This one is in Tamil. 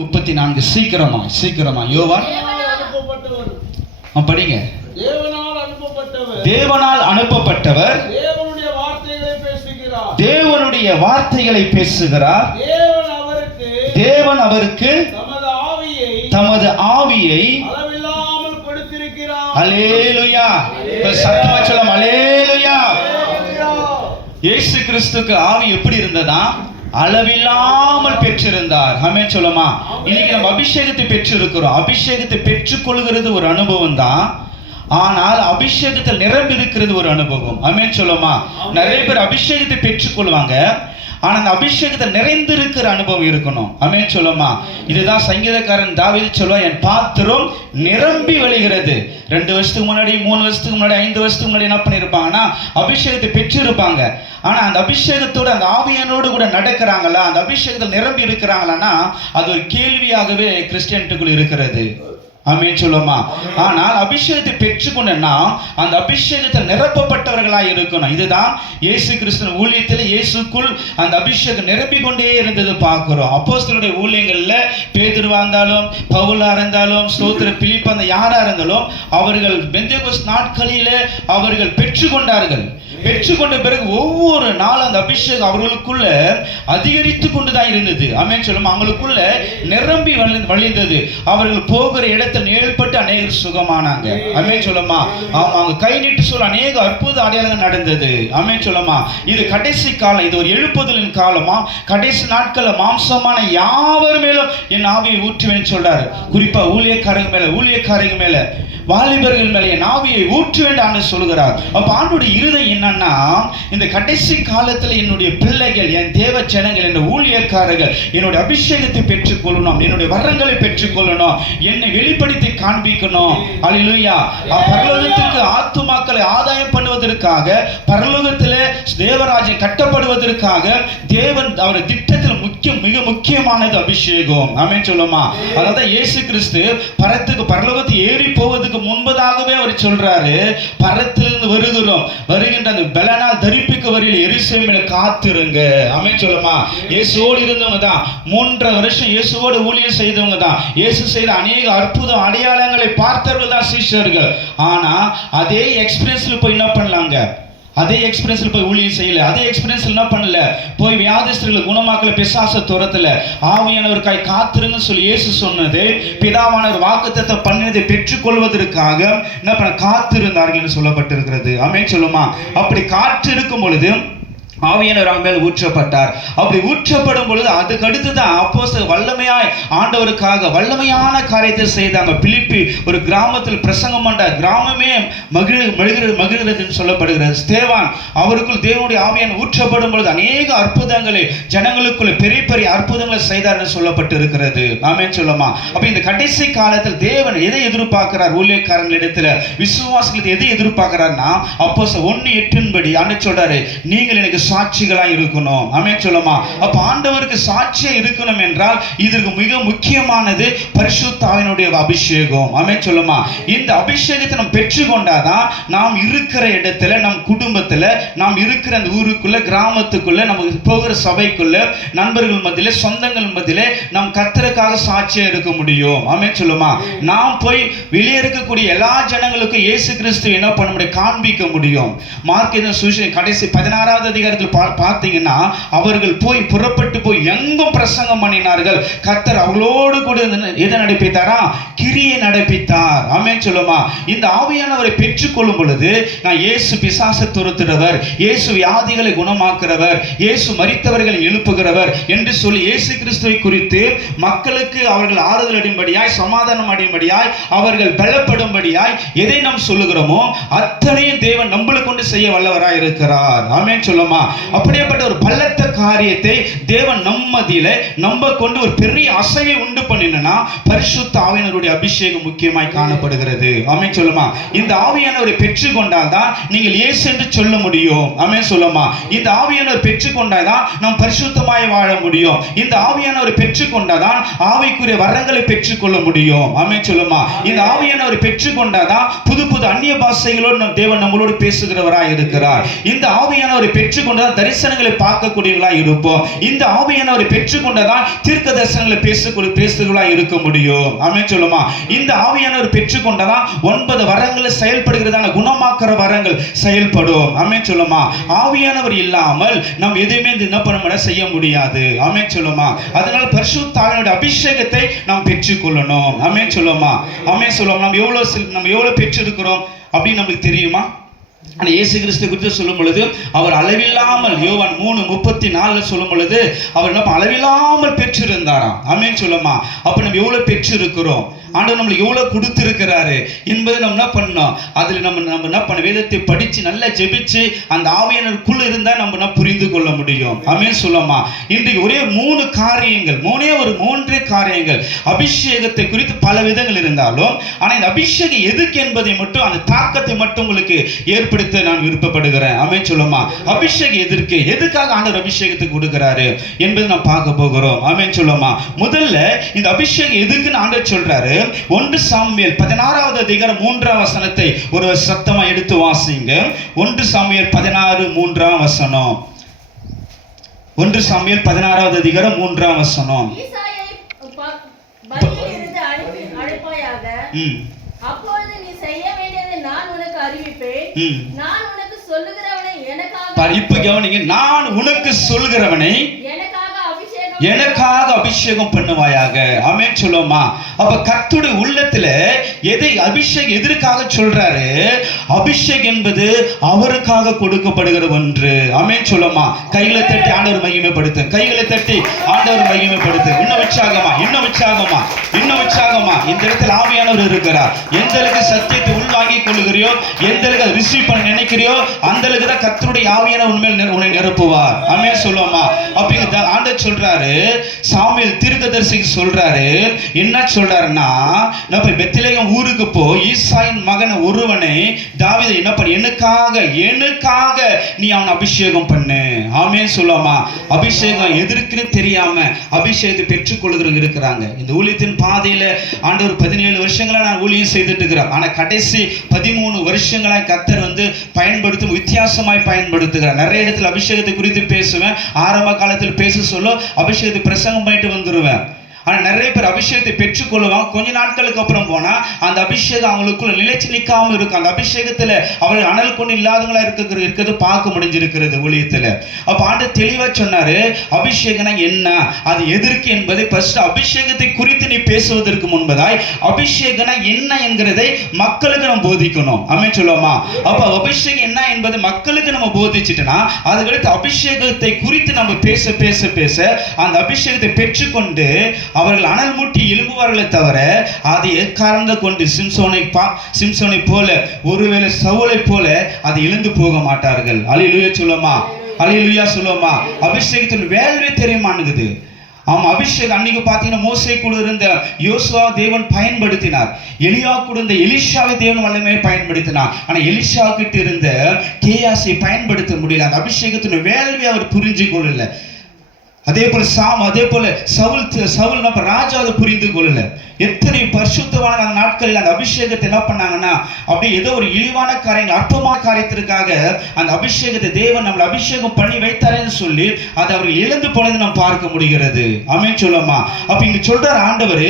34 சீக்கிரமா யோவான் படிங்க. தேவனால் அனுப்பப்பட்டவர் தேவனுடைய வார்த்தைகளை பேசுகிறார். தேவன் அவருக்கு தமது ஆவியை அல்லேலூயா, சத்தமா சொல்லுங்க அல்லேலூயா. இயேசு கிறிஸ்துவுக்கு ஆவி எப்படி இருந்ததா? அளவில்லாமல் பெற்றிருந்தார். ஆமென் சொல்லுமா. இன்னைக்கு நம்ம அபிஷேகத்தை பெற்றிருக்கிறோம். அபிஷேகத்தை பெற்றுக்கொள்கிறது ஒரு அனுபவம் தான், ஆனால் அபிஷேகத்தில் நிரம்பி இருக்கிறது ஒரு அனுபவம். ஆமென் சொல்லுமா. நிறைய பேர் அபிஷேகத்தை பெற்றுக்கொள்வாங்க, ஆனா அந்த அபிஷேகத்தை நிறைந்திருக்கிற அனுபவம் இருக்கணும். ஆமென் சொல்லுமா. இதுதான் சங்கீதக்காரன் தாவீது சொல்வார், என் பாத்திரம் நிரம்பி வழிகிறது. 2 வருஷத்துக்கு முன்னாடி, 3 வருஷத்துக்கு முன்னாடி, 5 வருஷத்துக்கு முன்னாடி என்ன பண்ணிருப்பாங்கன்னா அபிஷேகத்தை பெற்றிருப்பாங்க. ஆனா அந்த அபிஷேகத்தோடு அந்த ஆவியானோடு கூட நடக்கிறாங்களா, அந்த அபிஷேகத்தில் நிரம்பி இருக்கிறாங்களான்னா அது ஒரு கேள்வியாகவே கிறிஸ்டியனுக்குள் இருக்கிறது. ஆமென் சொல்லுமா. ஆனால் அபிஷேகத்தை பெற்றுக்கொண்டா அந்த அபிஷேகத்தில் நிரப்பப்பட்டவர்களாக இருக்கணும். இதுதான் இயேசு கிறிஸ்துவின் ஊழியத்தில் இயேசுக்குள் அந்த அபிஷேகம் நிரப்பி கொண்டே இருந்தது பார்க்கிறோம். அப்போஸ்தலருடைய ஊழியங்கள்ல பேதுருவா இருந்தாலும், பவுலா இருந்தாலும், ஸ்தோத்திர பிலிப்பு அந்த யாரா இருந்தாலும் அவர்கள் பெந்தேகோஸ்து நாட்களிலே அவர்கள் பெற்றுக்கொண்டார்கள். பெற்றுக்கொண்ட பிறகு ஒவ்வொரு நாளும் அந்த அபிஷேகம் அவர்களுக்குள்ள அதிகரித்து கொண்டுதான் இருந்தது. ஆமென் சொல்லுமா. அவங்களுக்குள்ள நிரம்பி வழிந்தது. அவர்கள் போகிற இடத்தில் நிழல்பட்டு அநேகர் சுகமானாங்க. ஆமென் சொல்லுமா. அவங்க கை நீட்டு சொல்ல அநேக அற்புத அடையாளங்கள் நடந்தது. ஆமென் சொல்லுமா. இது கடைசி காலம், இது ஒரு எழுப்புதலின் காலமா. கடைசி நாட்கள்ல மாம்சமான யாவர் மேலும் என் ஆவியை ஊற்றுவேன்னு சொல்றாரு. குறிப்பா ஊழியக்காரங்க மேல வாலிபர்கள் மேலே என் ஆவியை ஊற்ற வேண்டாம்னு சொல்கிறார். அப்ப ஆண்டுடைய இருதயம் என்னன்னா, இந்த கடைசி காலத்தில் என்னுடைய பிள்ளைகள், என் தேவ ஜனங்கள், என் ஊழியக்காரர்கள் என்னுடைய அபிஷேகத்தை பெற்றுக்கொள்ளணும், என்னுடைய வரங்களை பெற்றுக்கொள்ளணும், என்னை வெளிப்படுத்தி காண்பிக்கணும். அல்லேலூயா. பரலோகத்துக்கு ஆத்துமாக்களை ஆதாயம் பண்ணுவதற்காக, பரலோகத்திலே தேவராஜ்யம் கட்டப்படுவதற்காக தேவன் அவர் திட்டத்தில் மிக முக்கியமானது அபிஷேகம். ஆமென் சொல்லுமா. அதாவது இயேசு கிறிஸ்து பரலோகத்தை ஏறி போவதுக்கு முன்பதாகவே அவர் சொல்றாரு, பரத்திலிருந்து வருகின்ற அந்த பலனால் தரிப்பிக்க வரையில் எருசலேமிலே காத்திருங்க. ஆமென் சொல்லுமா. இயேசுவோடு இருந்தவங்க தான், 3.5 வருஷம் இயேசுவோடு ஊழியம் செய்தவங்க தான், இயேசு செய்த அநேக அற்புத அடையாளங்களை பார்த்தவர்கள் தான் சீஷர்கள். ஆனா அதே எக்ஸ்பீரியன்ஸ்ல போய் என்ன பண்ணலாங்க, அதே எக்ஸ்பீரியன்ஸ்ல போய் ஊழியம் செய்யல, அதே எக்ஸ்பீரியன்ஸ்ல என்ன பண்ணல, போய் வியாதிஸ்தர்களை குணமாக்கல, பிசாச துரத்தல, ஆவியானவருக்காய் காத்திருங்கன்னு சொல்லி இயேசு சொன்னது, பிதாவானவர் வாக்குத்தத்தம் பண்ணினதை பெற்றுக்கொள்வதற்காக என்ன பண்ண காத்திருந்தார்கள் என்று சொல்லப்பட்டிருக்கிறது. ஆமென் சொல்லுமா. அப்படி காத்திருக்கும் பொழுது ஆவியானவர் அவங்க மேல் ஊற்றப்பட்டார். அப்படி ஊற்றப்படும் பொழுது அதுக்கு அடுத்துதான் அப்போஸ்தலர் வல்லமையாய் ஆண்டவருக்காக வல்லமையான காரியத்தை செய்தாங்க. பிலிப்பி ஒரு கிராமத்தில் பிரசங்கம் பண்ண கிராமமே மகிழ்கிறது சொல்லப்படுகிறது. ஸ்தேவான் அவருக்குள் தேவனுடைய ஆவியானவர் ஊற்றப்படும் பொழுது அநேக அற்புதங்களை ஜனங்களுக்குள்ள பெரிய பெரிய அற்புதங்களை செய்தார் என்று சொல்லப்பட்டு இருக்கிறது. ஆமென் சொல்லுமா. அப்ப இந்த கடைசி காலத்தில் தேவன் எதை எதிர்பார்க்கிறார் ஊழியக்காரங்களிடத்துல, விசுவாசிகளுக்கு எதை எதிர்பார்க்கிறார்னா, அப்போஸ்தலர் 1:8 ஆண்டு சொல்றாரு, நீங்கள் எனக்கு சாட்சிகளாய் இருக்கணும். ஆமென் சொல்லுமா. அப்ப ஆண்டவருக்கு சாட்சியா இருக்கணும் என்றால் இதற்கு மிக முக்கியமானது பரிசுத்த ஆவியினுடைய அபிஷேகம். ஆமென் சொல்லுமா. இந்த அபிஷேகத்தை நாம் பெற்றுக்கொண்டாதான் நாம் இருக்கிற இடத்துல, நம் குடும்பத்துல, நாம் இருக்கிற அந்த ஊருக்குள்ள, கிராமத்துக்குள்ள, நமக்கு போகிற சபைக்குள்ள, நண்பர்கள் மத்தியில, சொந்தங்கள் மத்தியில நாம் கர்த்தருக்காக சாட்சியா இருக்க முடியும். ஆமென் சொல்லுமா. நாம் போய் வெளியே இருக்கக்கூடிய எல்லா ஜனங்களுக்கும் இயேசு கிறிஸ்து என்ன பண்ண முடியும், காண்பிக்க முடியும். மார்க் சுவிசேஷம் கடைசி 16வது அதிகாரம் பார்த்தீங்கன்னா அவர்கள் போய் புறப்பட்டு போய் எங்கும் பிரசங்கம் பண்ணினார்கள். கர்த்தர் அவளோடு கூட எதை நடப்பித்தாரா, கிரியை நடப்பித்தார். ஆமென் சொல்லுமா. இந்த ஆவியானவரை பெற்றுக்கொள்ளும் பொழுது நான் இயேசு பிசாசை துரத்துகிறவர், இயேசு வியாதிகளை குணமாக்குறவர், இயேசு மரித்தவர்களை எழுப்புகிறவர் என்று சொல்லி இயேசு கிறிஸ்துவை குறித்து மக்களுக்கு அவர்கள் ஆறுதல் அடையும்படியாய், சமாதானம் அடையும்படியாய், அவர்கள் பலப்படும்படியாய் எதை நாம் சொல்லுகிறோமோ அத்தனையும் தேவன் நம்மளை கொண்டு செய்ய வல்லவராய் இருக்கிறார். ஆமென் சொல்லுமா. அப்படிப்பட்ட ஒரு பலத்த காரியத்தை தேவன் நம்மதியில நம்ம கொண்டு ஒரு பெரிய அசைவை உண்டு பண்ணினா பரிசுத்த ஆவியானவருடைய அபிஷேகம் முக்கியமாய் காணப்படுகிறது. ஆமென் சொல்லுமா. இந்த ஆவியானவரை பெற்றுக்கொண்டால் தான் நீங்கள் இயேசு என்று சொல்ல முடியும். ஆமென் சொல்லுமா. இந்த ஆவியானவரை பெற்றுக்கொண்டால் தான் நாம் பரிசுத்தமாய் வாழ முடியும். இந்த ஆவியானவரை பெற்றுக்கொண்டால் தான் ஆவிக்குரிய வரங்களை பெற்றுக்கொள்ள முடியும். ஆமென் சொல்லுமா. இந்த ஆவியானவரை பெற்றுக்கொண்டால் தான் புது புது அந்நிய பாஷைகளோடு தேவன் நம்மளோடு பேசுகிறவராய் இருக்கிறார். இந்த ஆவியானவரை பெற்றுக்கொண்ட பெற்றுக்கொண்டதான் தரிசனங்களை பார்க்கக்கூடியவர்களா இருப்போம். இந்த ஆவியானவரை பெற்றுக்கொண்டதான் தீர்க்க தரிசனங்களை பேசுகிறவர்களா இருக்க முடியும். ஆமென் சொல்லுமா. இந்த ஆவியானவர் பெற்றுக்கொண்டதான் 9 வரங்கள் செயல்படுகிறதான குணமாக்குற வரங்கள் செயல்படும். ஆமென் சொல்லுமா. ஆவியானவர் இல்லாமல் நாம் எதுவுமே என்ன பண்ண செய்ய முடியாது. ஆமென் சொல்லுமா. அதனால பரிசுத்த ஆவியானவருடைய அபிஷேகத்தை நாம் பெற்றுக்கொள்ளணும். ஆமென் சொல்லுமா. ஆமென் சொல்லுமா. நம்ம எவ்வளவு பெற்றிருக்கிறோம் அப்படின்னு நமக்கு தெரியுமா? ஆனால் இயேசு கிறிஸ்து குறித்து சொல்லும் பொழுது அவர் அளவில்லாமல், யோவான் 3:34 சொல்லும் பொழுது அவர் என்ன அளவில்லாமல் பெற்றிருந்தாராம். ஆமென் சொல்லுமா. அப்ப நம்ம எவ்வளவு பெற்றிருக்கிறோம், ஆண்டவர் நம்மளுக்கு எவ்வளவு கொடுத்திருக்கிறாரு என்பதை நம்ம என்ன பண்ணோம், அதுல நம்ம என்ன பண்ண வேதத்தை படிச்சு நல்லா ஜெபிச்சு அந்த ஆவியானவருக்குள்ள இருந்தா நம்ம புரிந்து கொள்ள முடியும். ஆமென் சொல்லுமா. இன்றைக்கு ஒரே 3 காரியங்கள், மூன்றே காரியங்கள் அபிஷேகத்தை குறித்து பல விதங்கள் இருந்தாலும், ஆனா இந்த அபிஷேகம் எதுக்கு என்பதை மட்டும், அந்த தாக்கத்தை மட்டும் உங்களுக்கு ஏற்படுத்த நான் விருப்பப்படுகிறேன். ஆமென் சொல்லுமா. அபிஷேகம் எதற்கு, எதுக்காக ஆண்டவர் அபிஷேகத்தை கொடுக்கிறாரு என்பதை நாம் பார்க்க போகிறோம். ஆமென் சொல்லுமா. முதல்ல இந்த அபிஷேகம் எதுக்குன்னு ஆண்டவர் சொல்றாரு. 1 சாமுவேல் 16வது அதிகாரம் 3ஆம் வசனத்தை ஒரு சத்தமா எடுத்து வாசிங்க. 1 சாமுவேல் 16:3ஆம் வசனம். 1 சாமுவேல் 16வது அதிகாரம் 3ஆம் வசனம். அப்பொழுது நீ செய்ய வேண்டியதை நான் உனக்கு அறிவிப்பேன். நான் உனக்கு சொல்லுகிறவனை இப்ப கவனிங்க. நான் உனக்கு சொல்லுகிறவனை எனக்காக அபிஷேகம் பண்ணுவாயாக. ஆமென் சொல்லுமா. அப்ப கர்த்தருடைய உள்ளத்துல எதை அபிஷேகம் எதற்காக சொல்றாரு? அபிஷேகம் என்பது அவருக்காக கொடுக்கப்படுகிற ஒன்று. ஆமென் சொல்லுமா. கைகளை தட்டி ஆண்டவர் மகிமைப்படுத்து. கைகளை தட்டி ஆண்டவர் மகிமைப்படுத்து. இன்னும் உற்சாகமா, இன்னும் உற்சாகமா, இன்னும் உற்சாகமா. இந்த இடத்துல ஆவியானவர் இருக்கிறார். எந்த அளவுக்கு சத்தியத்தை உள்வாங்கிக் கொள்ளுகிறியோ, எந்த அளவுக்கு ரிசீவ் பண்ண நினைக்கிறியோ, அந்த அளவுக்கு தான் கர்த்தருடைய ஆவியானவர் உண்மையில் உன்னை நிரப்புவார். ஆமென் சொல்லுமா. அப்ப ஆண்டவர் சொல்றாரு, சாமுவேல் தீர்க்கதரிசிக்கு சொல்றாரு. என்ன சொல்றாருன்னா, நம்ம பெத்லெகேம் ஊருக்கு போய் ஈசாயின் மகன் ஒருவனை தாவீதை என்ன பண்ண, எனக்காக நீ அவன் அபிஷேகம் பண்ணு. ஆமென் சொல்லுமா. அபிஷேகம் எதற்குன்னு தெரியாம அபிஷேகத்தை பெற்றுக்கொள்கிறவங்க இருக்கிறாங்க. இந்த ஊழியத்தின் பாதையில ஆண்டவர் 17 வருஷங்களா நான் ஊழியம் செய்துட்டு இருக்கிறேன். ஆனா கடைசி 13 வருஷங்களாய் கர்த்தர் பயன்படுத்தும் வித்தியாசமாய் பயன்படுத்துகிறார். நிறைய இடத்துல அபிஷேகத்தை குறித்து பேசுவேன். ஆரம்ப காலத்தில் பேச சொல்ல அபிஷேகத்தை பிரசங்கம் பண்ணிட்டு வந்துருவேன். ஆனா நிறைய பேர் அபிஷேகத்தை பெற்றுக்கொள்ளுவாங்க. கொஞ்ச நாட்களுக்கு அப்புறம் போனா அந்த அபிஷேகம் அவங்களுக்குள்ள நிலைச்சு நிற்காம இருக்கும். அந்த அபிஷேகத்துல அவர்கள் அனல் கொண்டு இல்லாதவங்களா இருக்கிறது பார்க்க முடிஞ்சிருக்கிறது ஊழியத்துல. அப்ப ஆண்டவர் தெளிவா சொன்னாரு, அபிஷேகம்னா என்ன, அது எதற்கு என்பதை ஃபர்ஸ்ட் அபிஷேகத்தை குறித்து நீ பேசுவதற்கு முன்பதாய் அபிஷேகம்னா என்ன என்கிறதை மக்களுக்கு நம்ம போதிக்கணும். ஆமென் சொல்லுவோமா. அப்ப அபிஷேகம் என்ன என்பதை மக்களுக்கு நம்ம போதிச்சுட்டோம்னா, அதுக்கடுத்து அபிஷேகத்தை குறித்து நம்ம பேச பேச பேச அந்த அபிஷேகத்தை பெற்றுக்கொண்டு அவர்கள் அனல் மூட்டி எழும்புவார்களே தவிர அதை எக்காரணத்தை கொண்டு சிம்சோனை போல, ஒருவேளை சவுலை போல அதை எழுந்து போக மாட்டார்கள். அல்லேலூயா சொல்லுமா. அல்லேலூயா சொல்லுமா. அபிஷேகத்தின் வேல்வே தெரியுமானுங்குது. ஆமா. அபிஷேகம் அன்னைக்கு பார்த்தீங்கன்னா மோசே கூட இருந்த யோசுவா தேவன் பயன்படுத்தினார். எலியா கூட இருந்த எலிஷாவை தேவன் வல்லமையை பயன்படுத்தினார். ஆனா எலிஷா கிட்ட இருந்த கேயாசை பயன்படுத்த முடியல. அந்த அபிஷேகத்தின் வேல்வே அவர் புரிஞ்சு கொள்ளல. அதே போல சவுல் ராஜா அதை புரிந்து கொள்ளல. எத்தனை பரிசுத்தமான அந்த நாட்களில் அந்த அபிஷேகத்தை என்ன பண்ணாங்கன்னா, அப்படியே ஏதோ ஒரு இழிவான காரியங்கள், அற்பமான காரியத்திற்காக அந்த அபிஷேகத்தை தேவன் நம்மளை அபிஷேகம் பண்ணி வைத்தாரேன்னு சொல்லி அதை அவர்கள் இழந்து போனதை நாம் பார்க்க முடிகிறது. ஆமென் சொல்லுமா. அப்ப இங்க சொல்றார் ஆண்டவர்,